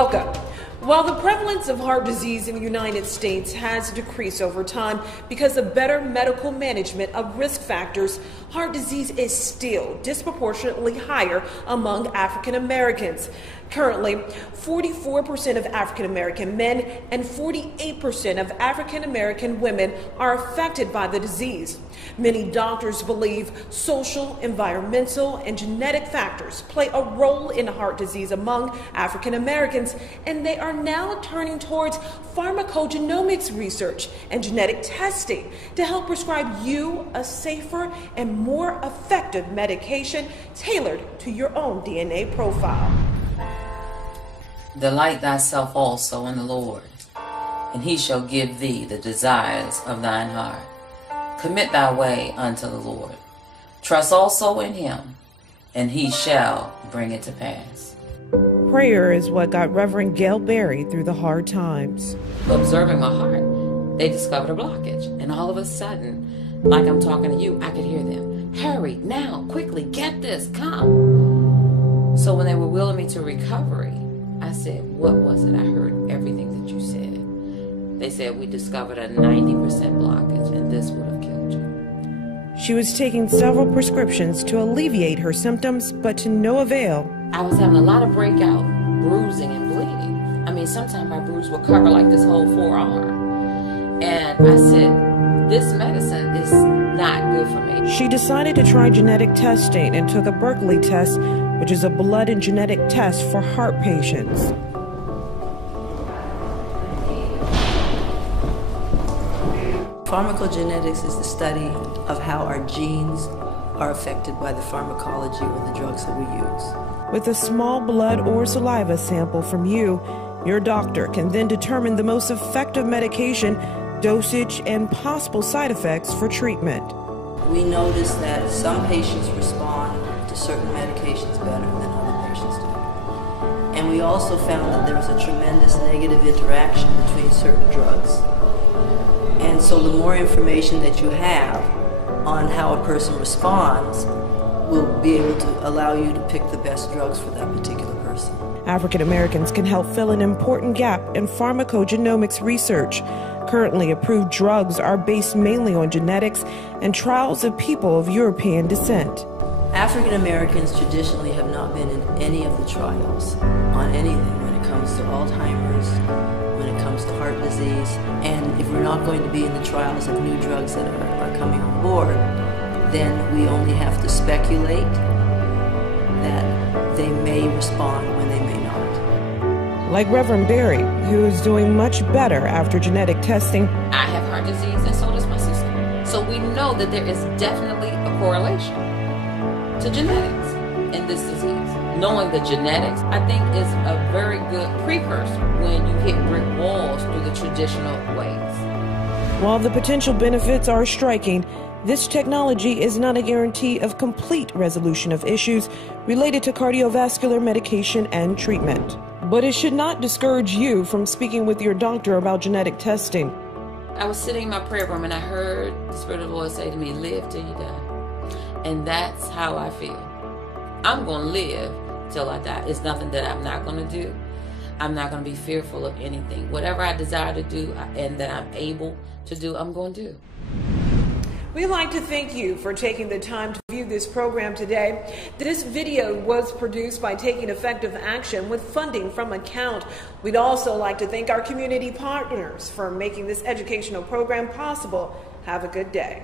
Welcome. While the prevalence of heart disease in the United States has decreased over time because of better medical management of risk factors, heart disease is still disproportionately higher among African Americans. Currently, 44% of African American men and 48% of African American women are affected by the disease. Many doctors believe social, environmental, and genetic factors play a role in heart disease among African Americans, and they are now turning towards pharmacogenomics research and genetic testing to help prescribe you a safer and more effective medication tailored to your own DNA profile. Delight thyself also in the Lord, and he shall give thee the desires of thine heart. Commit thy way unto the Lord. Trust also in him, and he shall bring it to pass. Prayer is what got Reverend Gail Berry through the hard times. Observing my heart, they discovered a blockage, and all of a sudden, like I'm talking to you, I could hear them. Hurry, now, quickly, get this, come. So when they were wheeling me to recovery, I said, what was it? I heard everything that you said. They said, we discovered a 90% blockage, and this would have killed you. She was taking several prescriptions to alleviate her symptoms, but to no avail. I was having a lot of breakout, bruising, and bleeding. I mean, sometimes my bruise would cover like this whole forearm. And I said, this medicine is not good for me. She decided to try genetic testing and took a Berkeley test, which is a blood and genetic test for heart patients. Pharmacogenetics is the study of how our genes are affected by the pharmacology or the drugs that we use. With a small blood or saliva sample from you, your doctor can then determine the most effective medication, dosage, and possible side effects for treatment. We notice that some patients respond to certain medications better than other patients do. And we also found that there's a tremendous negative interaction between certain drugs. And so the more information that you have on how a person responds will be able to allow you to pick the best drugs for that particular person. African Americans can help fill an important gap in pharmacogenomics research. Currently approved drugs are based mainly on genetics and trials of people of European descent. African Americans traditionally have not been in any of the trials on anything when it comes to Alzheimer's, when it comes to heart disease, and if we're not going to be in the trials of new drugs that are coming on board, then we only have to speculate that they may respond when they may not. Like Reverend Berry, who is doing much better after genetic testing. I have heart disease and so does my sister. So we know that there is definitely a correlation to genetics in this disease. Knowing the genetics, I think, is a very good precursor when you hit brick walls through the traditional ways. While the potential benefits are striking, this technology is not a guarantee of complete resolution of issues related to cardiovascular medication and treatment. But it should not discourage you from speaking with your doctor about genetic testing. I was sitting in my prayer room and I heard the Spirit of the Lord say to me, live till you die. And that's how I feel. I'm going to live till I die. It's nothing that I'm not going to do. I'm not going to be fearful of anything. Whatever I desire to do and that I'm able to do, I'm going to do. We'd like to thank you for taking the time to view this program today. This video was produced by Taking Effective Action with funding from Account. We'd also like to thank our community partners for making this educational program possible. Have a good day.